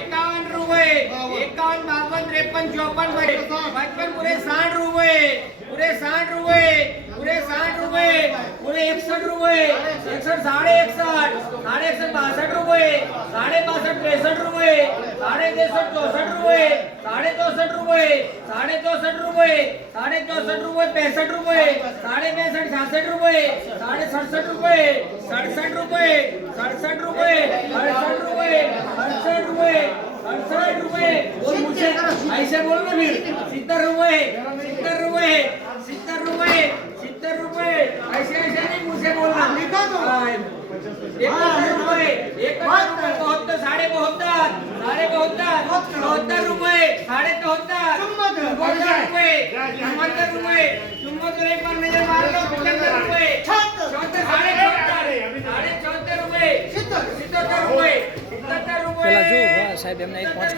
51 रुपये 51 52 53 54 55 पूरे 60 रुपये पूरे 60 रुपये पूरे 60 रुपये पूरे 61 रुपये 61 साढ़े 61 62 रुपये साढ़े 62 रुपये साढ़े 63 रुपये साढ़े 64 रुपये साढ़े 64 रुपये साढ़े 64 रुपये 65 रुपये साढ़े 65 66 रुपये साढ़े 67 रुपये 67 रुपये 67 रुपये 68 रुपये 68 रुपये 68 रुपये और मुझे ऐसे बोल ना फिर 70 रुपये 70 रुपये 70 रुपये 70 रुपये ऐसे ऐसे नहीं मुझे बोलना 71 रुपये 72 साढ़े 72 74 रुपये साढ़े 74 रुपये 74 रुपये 74 एक बार नजर मार लो 75 रुपये 74 साढ़े 74 रुपये 77 रुपये 77 रुपये પેલા જો સાહેબ એમને 1 5